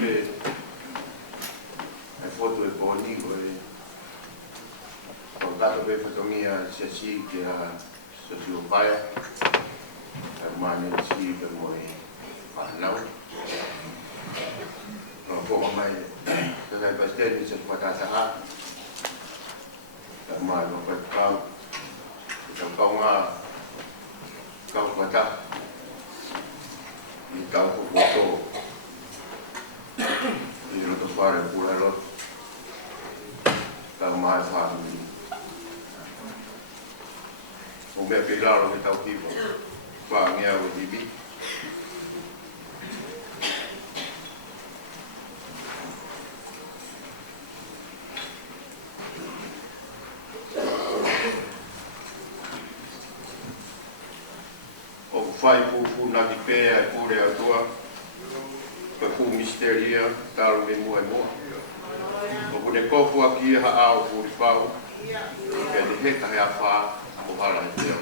pe e foto e poni ko e kato pe fatomia se si ki a so si o paia e mane si pe mo e whanau ko mai te lai pasteni se patata a te mai no pa kau te kau nga kau pata i kau ko foto i roto pare pura lo kau mai whanau o mea pe laro me tau kipo wha ngea o tibi o whai pupu na ki pēa e kore atua pe fu misteria taro me mua e mua o kune kofu a kia ha ao kuri pau ke te heta hea wha o hala e teo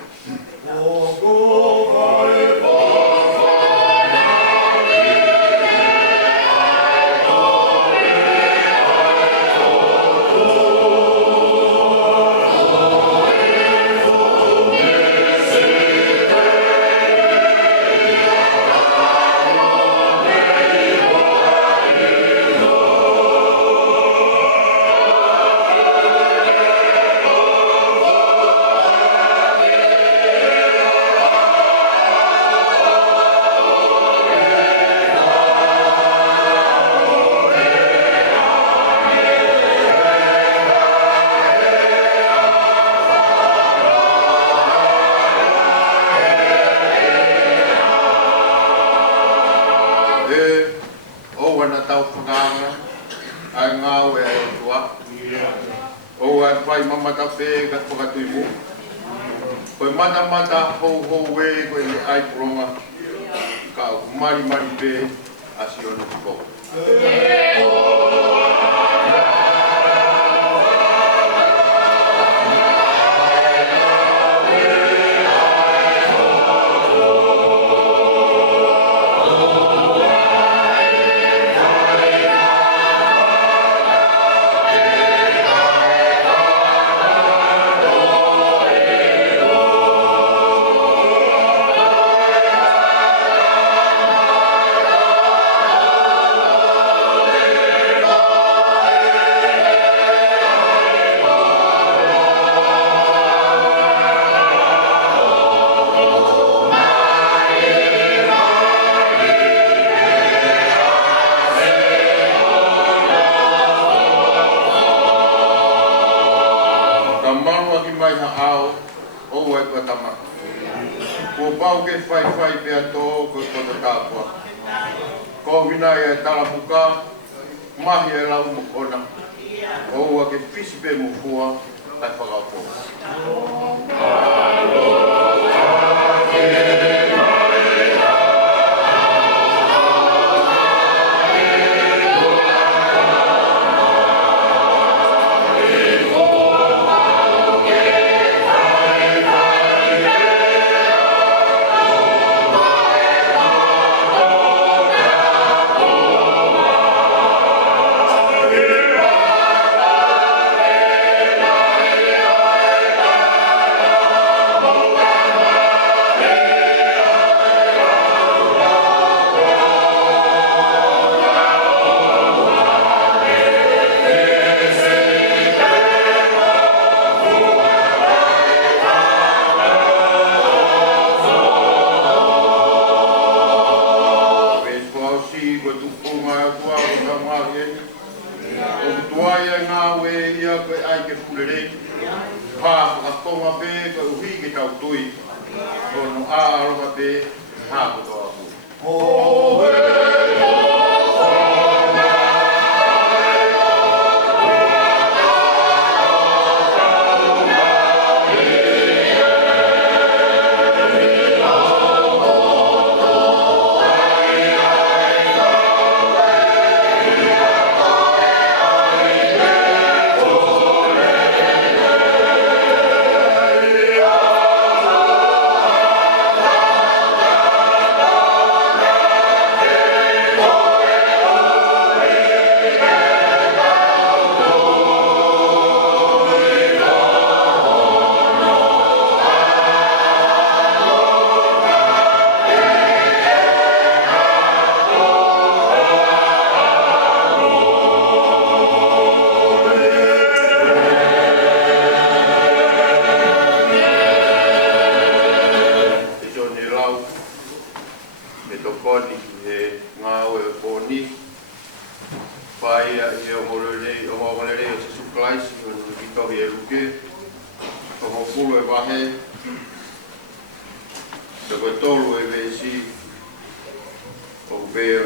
mata ho we ko ni ai pronga ka mari pe asiono ko fai pe ato ko to tapua ko vina e talapuka mahi e lau mo kona o wa ke fisi pe mo fua ta whakao po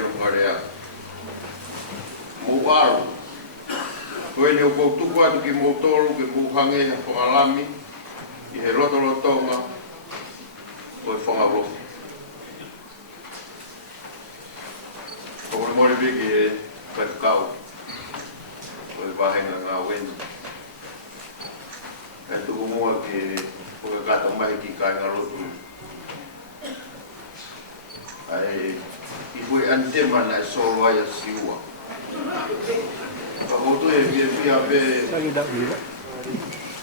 no karea. Muaru. Koe ni o koutuku atu ki motoru, ki muhange, ha whangalami, i he rotorotonga, koe whangarofu. Koe mori biki e katukau, koe wahenga ngā wenu. E tuku mua ki koe kata mahi ki kai ngā rotu. Ai, i koe antema na e soro ai a siua. Oto e pia pe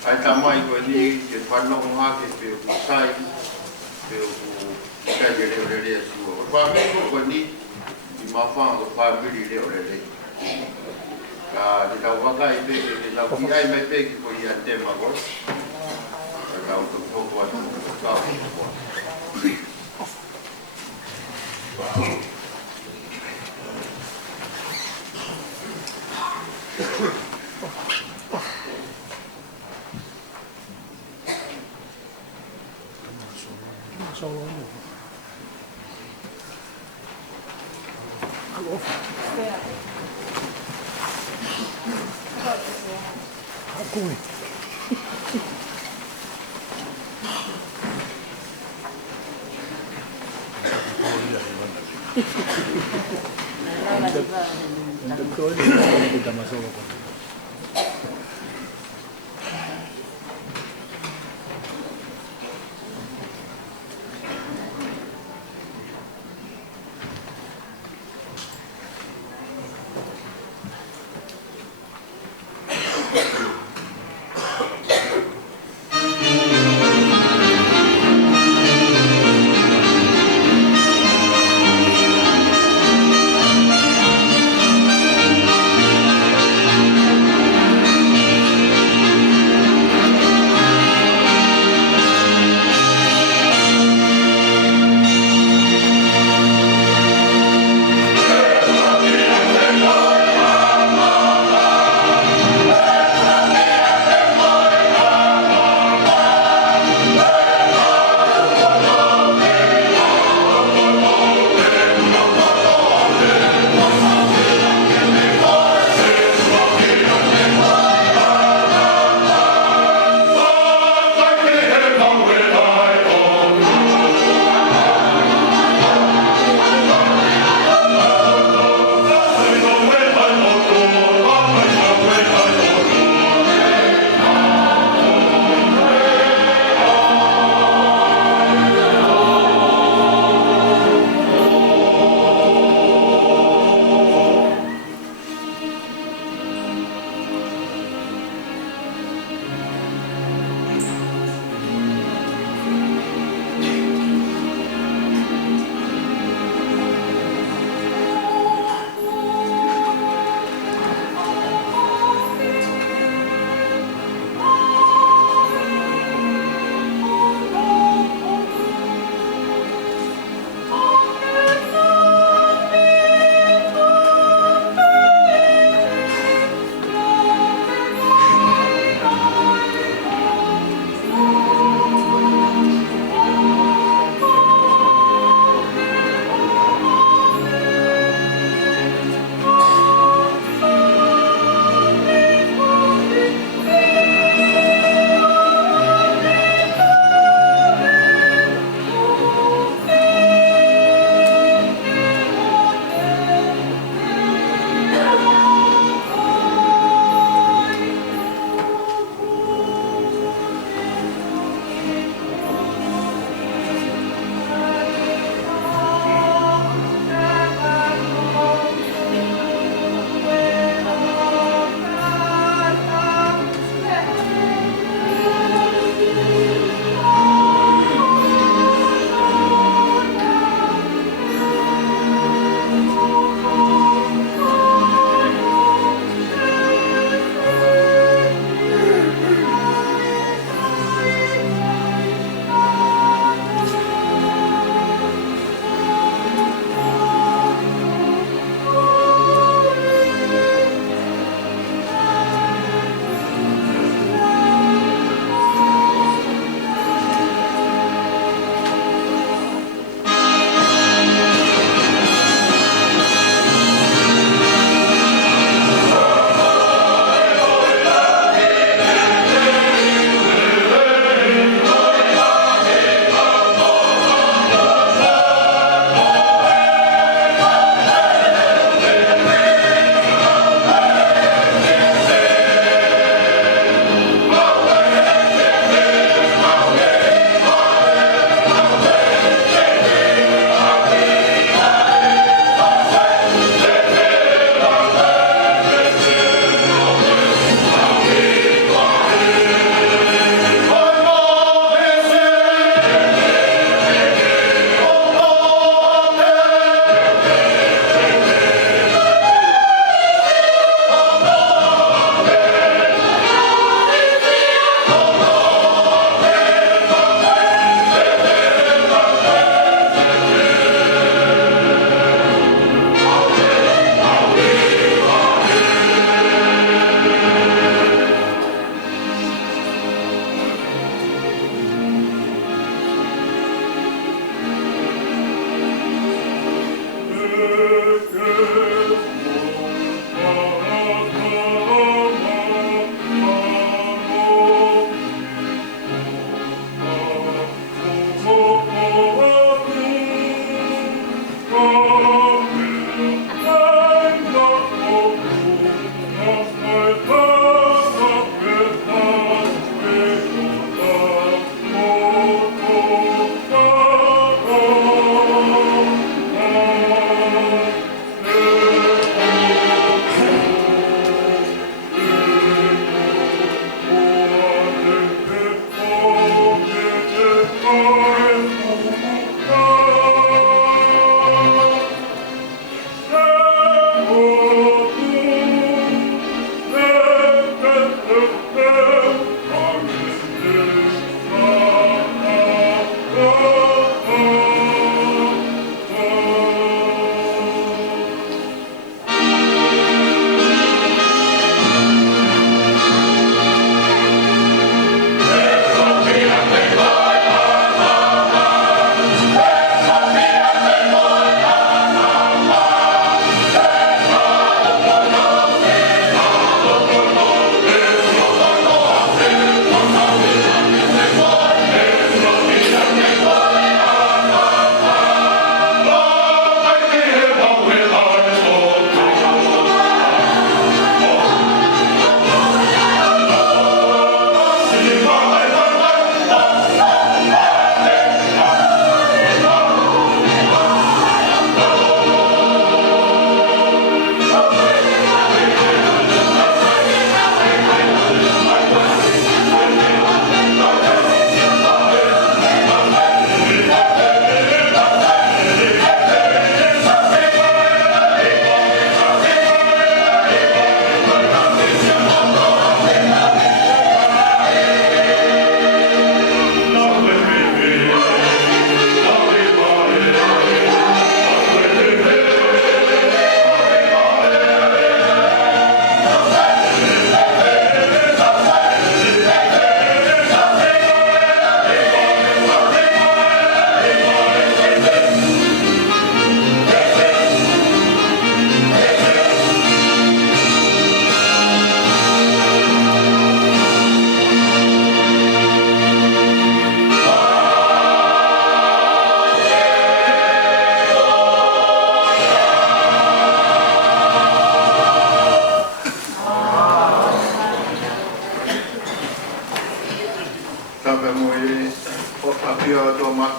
ai tamai ko ni ke whanau hake pe o sai pe o kai re sua. Whameko ko ni i mawhanga o whamiri reo re. Ka te tau waka i pe ke tau ki ai mai pe ki ko i a tema ko. Ka tau to toko atu ko tau ko. Solo Hallo. Come? Kita masuk apa?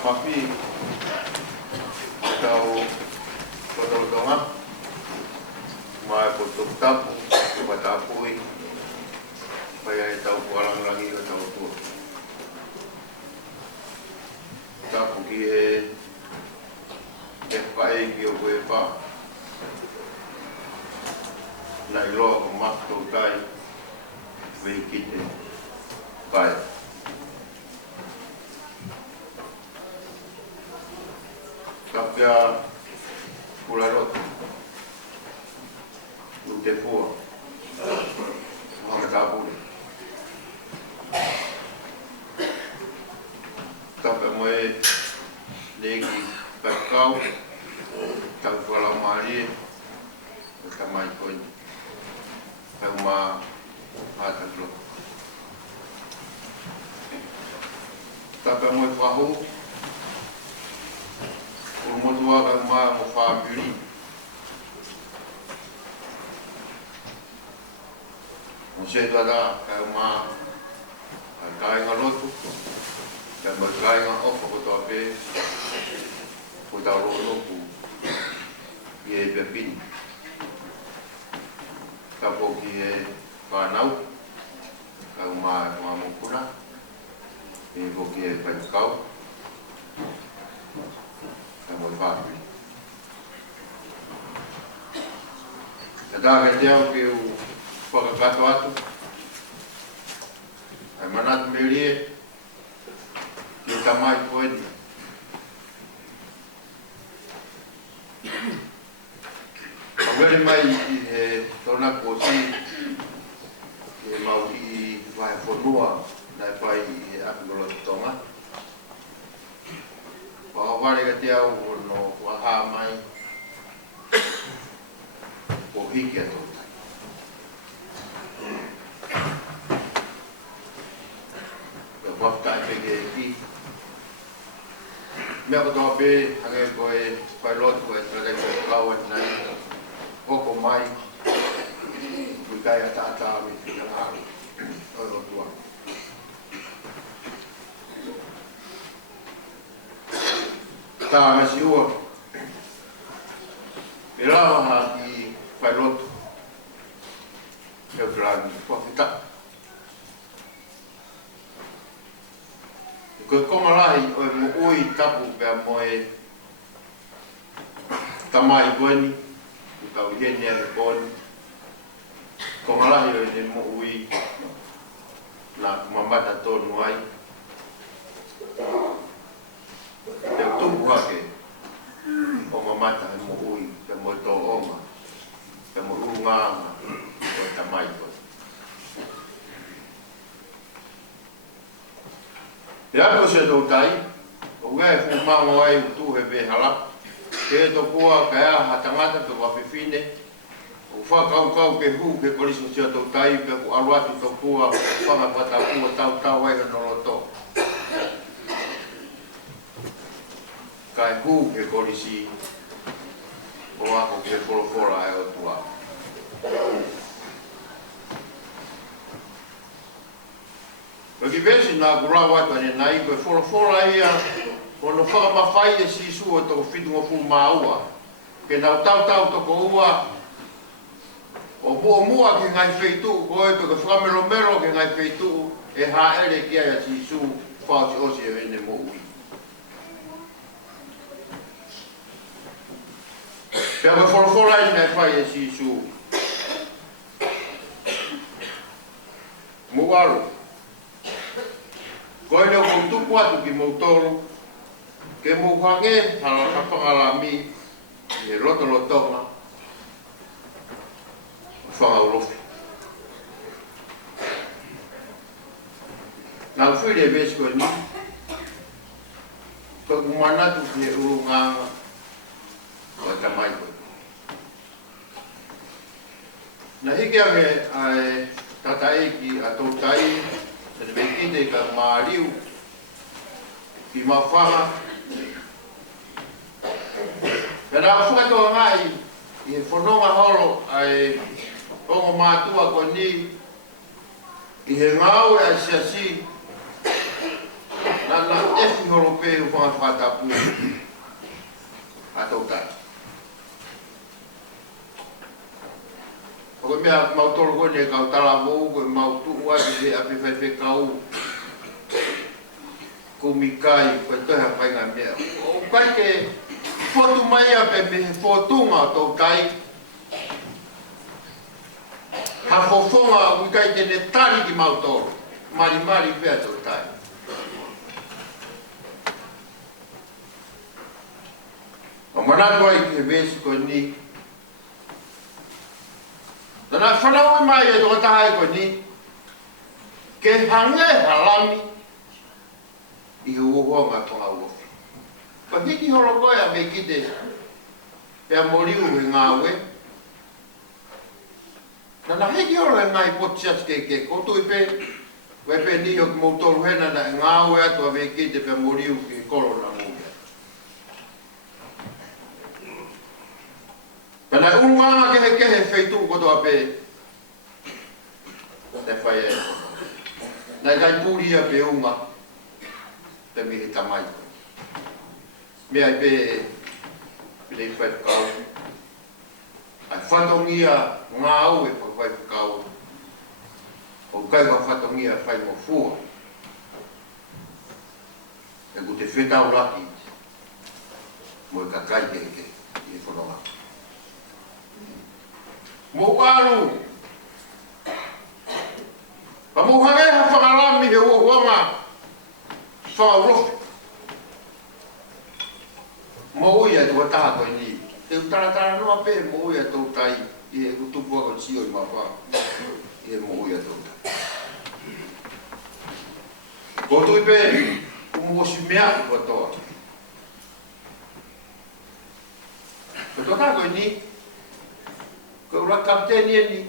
mapi tau kototonga mai kotok tapu batapui pai tau pualang lagi ke tau tu tapu ki pai ki o pa na ilo ko makto kai veikite pai kapia kularot ute pua mga tapu kapia mo legi pagkau tang wala mari tamai ko ma atlo kapia mo fahu Umutua kan ma mo family mo se dada kan ma kai ngalotu kan ma kai nga opo ko to pe ko ta ro no ku ye bebin ta ko ki e pa nau kan ma mo kuna e ko ki e pa kau muy fácil. Cada que que o foca gato ato, a manat melie, que o tamanho pode. Agora mais torna cosi, que mau I vai fornua, na pai a tonga. Wale ka te au no waha mai o hiki a tōtai. Ka wafta e peke e ki. Mea ko tō pē, hange koe pailot koe trakai koe kaua nai. Hoko mai, kui kai a tātā mi ki ka haru. Oi o tua. Tā mesi ua, e rawa ha ki whairotu, e whirani whawhita. E koe komalahi o e mo ui tapu pia moe tamai koeni, i tau hene ane koeni. Komalahi o e mo ui na kumamata tonu ai. Te tupu hake o mamata e mo ui, te mo tō oma, te mo unganga o e tamai koe. Te ako se tō tai, o ue fu mango ai u tu he behala, ke e tō kua ka ea hatangata tō wapifine, o whakau ke hu ke koriso sia tō tai, pe ku aluatu tō kua, whangapata kua tau ai no loto. Kai hu ke korisi o ako ke forofora e o tua. Ko ki pesi nā kurawa tane nai koe forofora ia o no whakamawhai e sisu o toko whitunga fu maua. Ke nau tau toko ua o mua ke ngai wheitu koe to ke whakamero ke ngai wheitu e haere kia ia sisu whausi osi e hene mo ui. Pea koe whorofora i nei whai e sisu. Muaru. Koe leo kou tupu atu ki moutoru. Ke mou hange, hala kapangala mi, e lotonga. Whanga urofi. Nau whiri e vesi koe ni. Koe kumanatu ki e urunganga. Koe tamai koe. Na hiki ange ai tatai ki a tōtai, tene me kite ka maariu, ki mawhaha. Pera whakatoa ngai, i he whanonga horo ai ongo mātua ko ni, i he ngau e siasi, Nana efi holo pe o whanga whatapu a tautai. Ko mea mau tolo kone kau tala mou, ko mau tuu ai te api whai kau kumikai, ko toha whainga mea. O kai ke whotu mai a pe me whotunga tautai. Ha whofonga wikai te ne tari ki mau tolo. Mari pia tautai. O manatu ai ke vesi ko ni. Tana whanau mai e tō tahai ko ni. Ke hange halami i huohoa ngā tonga uofi. Pa hiki horo koe a me kite pia moriu he ngā we. Nana hiki horo he ngā i potias ke koto i pe. Wai pe ni o ki moutoru hena na ngā we atu a me kite pia moriu ki koro na mou. Tana unga kehe feitu koto a pe. Te whai e. Nai kai pūria pe unga. Te mihi tamai. Mea i pe. Pile i whai kau. Ai whatongia ngā au e whai kau. O kai wa whatongia whai mo fua. E ku te whetau laki. Mo e ka kai ke i e whanonga. Mo alu. Pa mo hangeha whakarami he uohuanga whakarofi. Mo uia tua taha koe ni. Te utaratara noa pe mo uia tau tai i e kutupua ko sio i mawha. I e mo uia tau tai. Ko tui pe, kumu si mea kua toa. Ko toa koe ni. Ko ura kapteni e ni.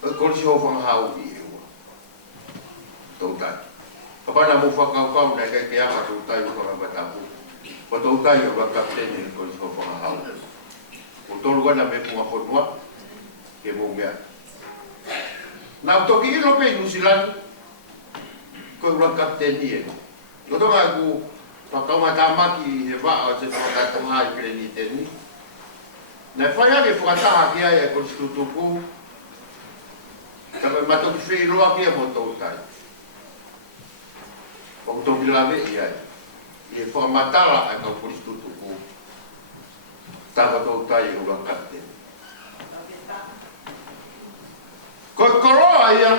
Ko si ho whangahau i e ua. Tau tai. Kapana mo whakau nei kai ke aha tau tai ua whakatapu. Ko tau tai ura kapteni e ko si ho whangahau. Ko tolu wana me punga whanua. Ke mo mea. Nā toki ilo pe Nusilani. Ko ura kapteni e. Ko tonga ku whakaunga tāmaki he waa o te whakataha i pere ni teni. Nā whaia ke whakataha ki ai e ko si tutuku. Tāpai matoki whi roa kia mo tau tai. O toki lawe i ai. I e whakamatala ai kau ko si tutuku. Tāka tau tai e ura kapteni. Ko koroa ia,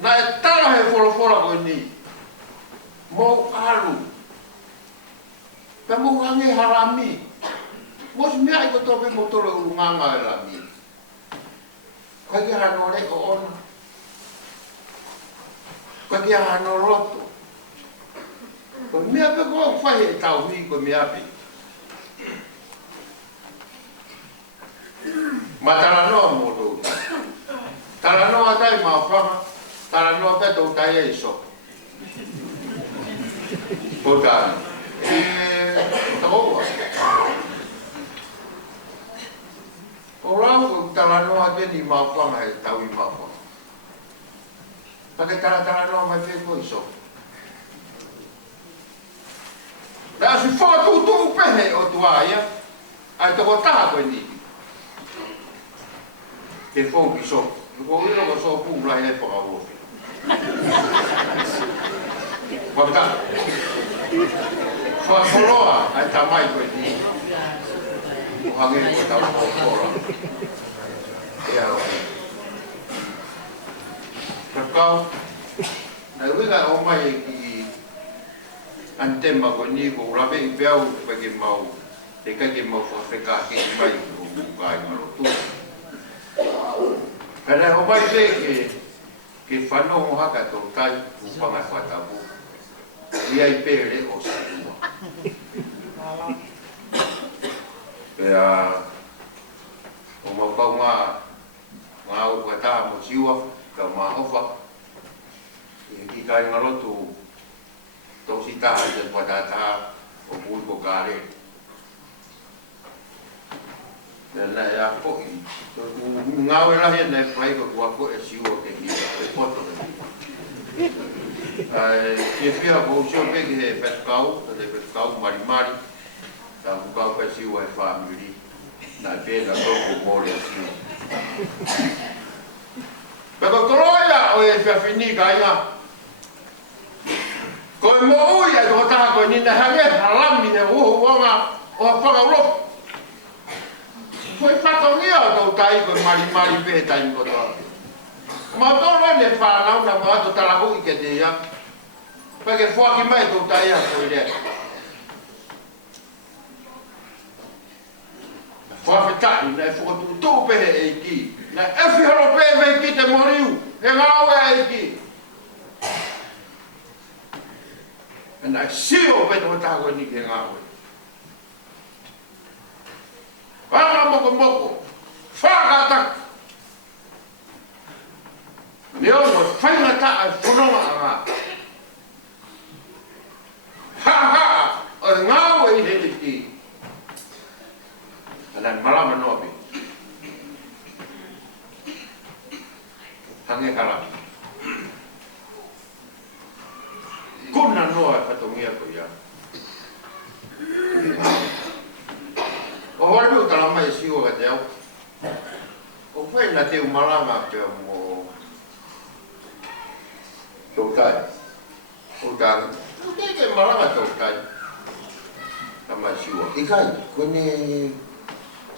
na e tala he wholawhola koe ni. Mou alu. Pe mou hange harami. Mo si mea i ko tope mo tolo urunganga e lami. Koe ki hano re o ona. Koe ki hano roto. Koe mea pe koe whahe e tau hui koe mea pe. Matara noa mo tau. Tara noa tai maa whanga, tara noa pe tau tai e iso. Ko tāna. Takoua. O rau, tara noa teni maa whanga e tau i maa whanga. Pake tara noa mai pe ko iso. Nā si whakatutu pehe o tua ia, ai toko taha koe ni. Ke whongi so. Ko ilo ko so pu lai e whaka uofi. Waka. Whakoroa ai tamai koe ni. O hange ko tau whakora. Ea o. Kakao. Nai winga o mai e ki antema koe ni ko urawe i peau pake mau. Te kake mau whawheka ke mai o mukai marotu. Kana ho mai ke whanau haka tō tai upangai whatapu. Ia i pere o satua. Pea o maupau ngā o kataha mo siua, ka mā hofa. I kai ngarotu tō sitaha i te whatataha o pui ko kāre. Nā ia koki. Ngāwe rahi nei whai ko kua ko e siua ke hira. E poto ke hira. Kia whia ko sio peke he petkau, le petkau mari. Ta kau ka siwa e whamiri. Na pēna toko mōre siwa. Peko koroia o e whiawhini ka inga. Ko e mo ui e toko taha koe nina hange halami ne uhu wanga o a whakaurofu. Koe whakaungia o tau tai koe mari pehe tai ko toa. Ma tōra ne whanau na mo ato tarahu i ke te ia. Pake whaki mai tau tai a koe rea. Whawhetai na e whakatu tō pehe e ki. Na e whiharo pehe me ki te moriu. He ngāwe e ki. Na e sio pehe tō tāko ni ke ngāwe. Wanga moko. Whakataka. Leo mo whaingata a whanonga a ngā. Ha! O ngāwe i he ki. Ana malama nobe. Hange kala. Kuna noa patongia ko ia. O hori o talama e siwa ka te au. O whai na te umalanga pe mo tautai. Tautai. O te malanga tautai. Tama siwa. Ikai, kone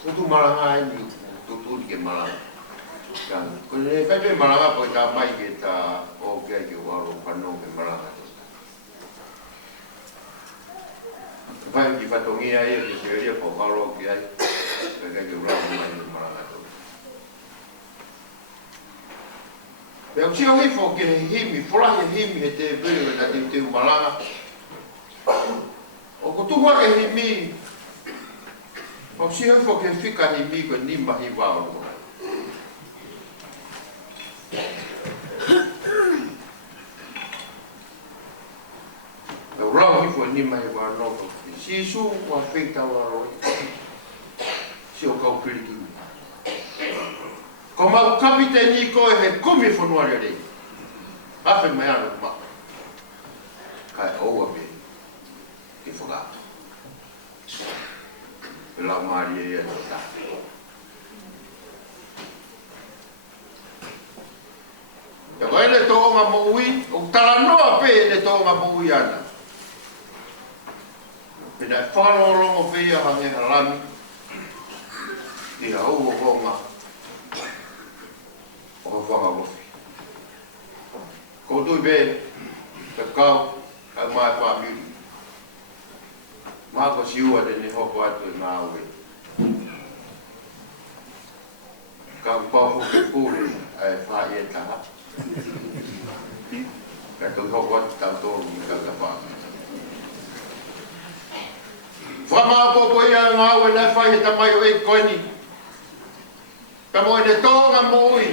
tutu malanga ni tutu ke malanga. Kan kone pepe malanga po ta mai ke ta o ke waro pano ke malanga. Vai ki patongia ia ke se ia po waro ke ai. Ke waro mai malanga to. Pe o sia fo ke himi, fola himi te vele na te malanga. O ko tu wa ke himi. O sia fo ke fika ni mi ko ni mahi wao. O rau fo ni mahi wao no. Si su wa feita wa ro. Si o kau piriki. Ko mau kapiteni ko he kumi fo no re. Afe mai aro ma. Kai o be. Ki foga. Pela Maria e ta. Ya vai le tonga mo ui, o tala noa pe le tonga mo ui ana. Pena whano rongo pe ia hange harami. Ia au o honga. O whanga wofi. Ko tui be, te kau, ka mai whamiri. Mako siua de ne hoko atu e nāwe. Ka upahu ke pūre ai whae e taha. Ka tau hoko atu tau tōru me ka whae. Whamāpopo ia ngāwe nai whae he tamai o e koini. Ka mo e ne tōnga mo ui.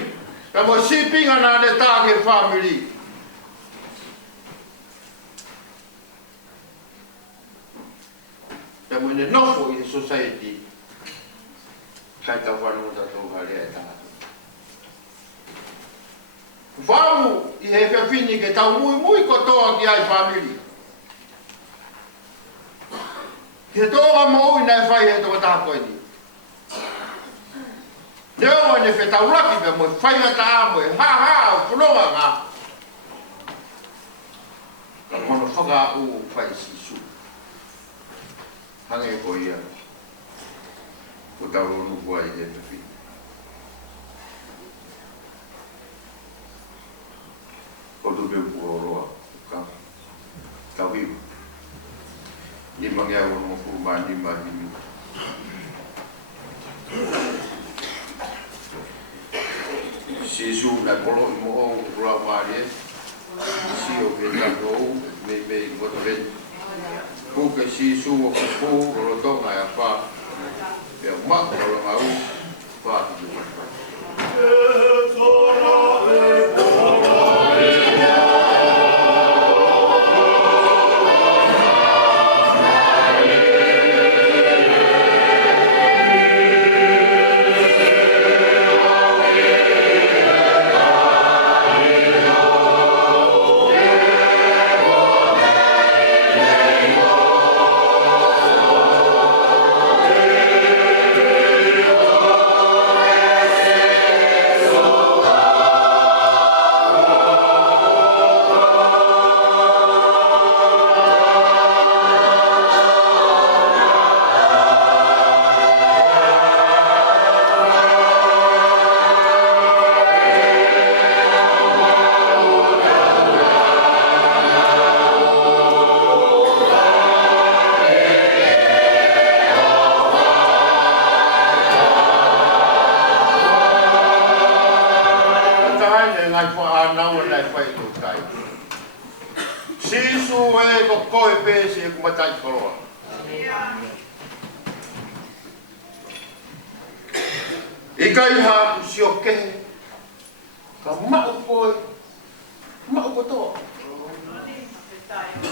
Ka mo sipinga nā ne tāke whamiri. Te mune nofo i society kai ta wanu ta tō hare e taha. Whamu i he whiawhini ke tau mui kotoa ki ai whamiri. He tōga mo ui nai whai he tōga tāko e ni. Neo ane whe tau raki pe mo whai ngata amo e ha o whanonga ngā. Ka mono whaka u whai sisu. Hange ko ia. Ko tau ronu kua i he te whini. Ko tu peu kua roa. Ka tau hiu. Ni mangia o mo fuma ni mahimi. Sisu na kolo i mo o kura maare. Si o ke tako me motoren. Kuke sisu o kuku o rotonga e a wha. E a mako o ngau. Wha ki ngai whaanau nei whai tō tai. Sisu e ko koe pēsi e kumatai koroa. I kai ha si o kehe, ka mau koe, mau kotoa.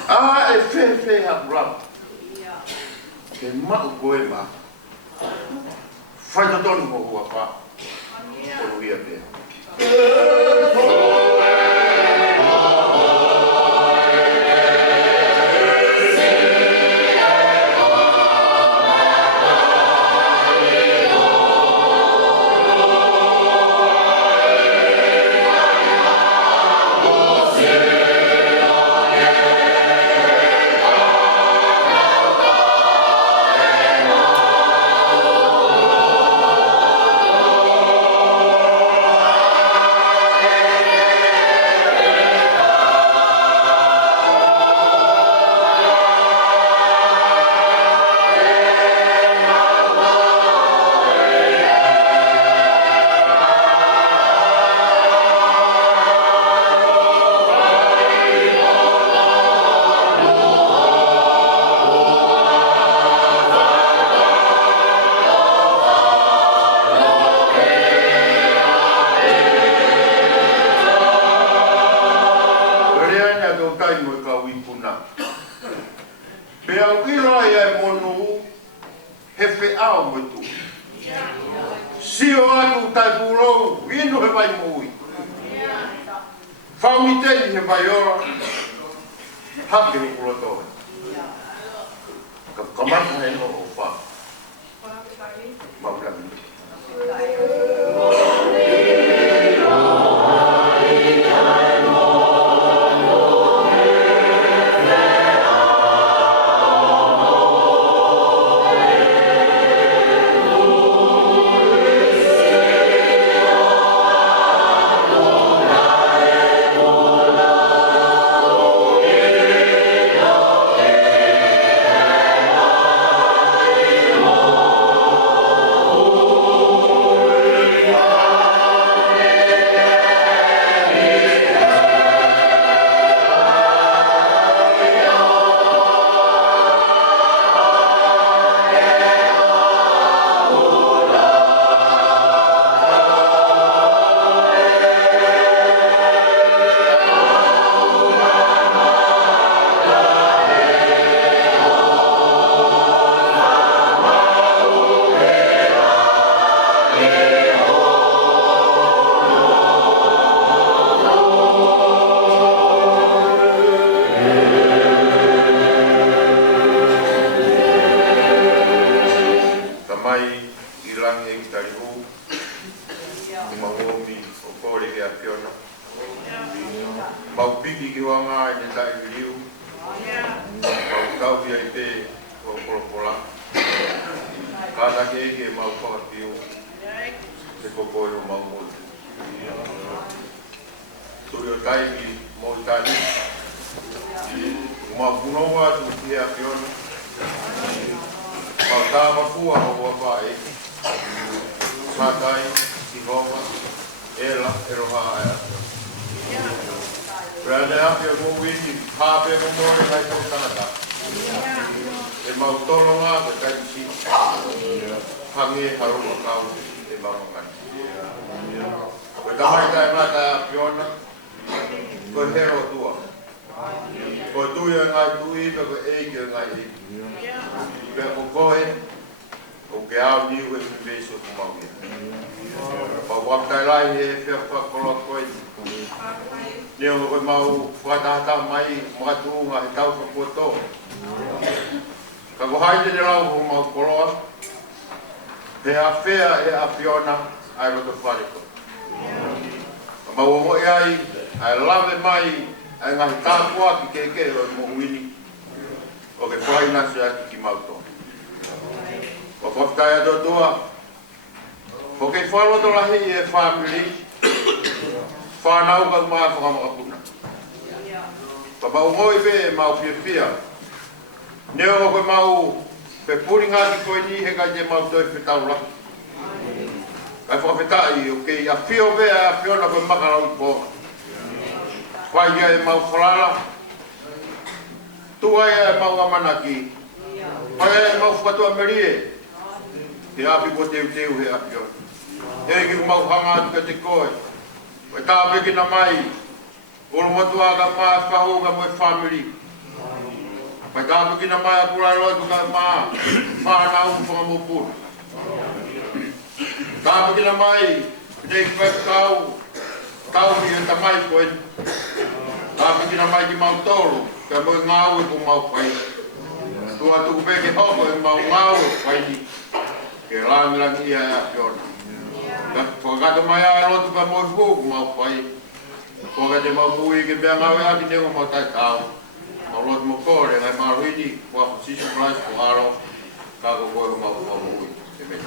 A e whewhe ha rau. Ke mau koe ma. Whai totonu mo hua wha. Olu ia pēr. Ai whakawhetai, okay, a whio mea, a whio na koe makarau i pōma. Wai ia e mau whalala. Tua ia e mau amanaki. Wai ia e mau whatua merie. Te api po teu teu he api o. E ki mau hanga atu ka te koe. Wai tāpe ki na mai. Olo motua ka maa whahoga mo e family. Wai tāpe ki na mai a pura rotu ka maa. Maa na umu whangamopura. Tāpe ki na mai. Nei kwek kau. Kau ni e tamai koe. Tāpe ki na mai ki mau tolu. Ka mo e ngau e ko mau whai. Tua tuku peke hoko e mau ngau e whai ni. Ke rangirangi ia e api ona. Whakata mai a rotu ka mo e fuku mau whai. Whakata mau mui ke mea ngau e ati nengo mau tai tau. Mau rotu mo kore ngai mau rini. Wako sisi price ko aro. Kako koe mau mui. Ke mea.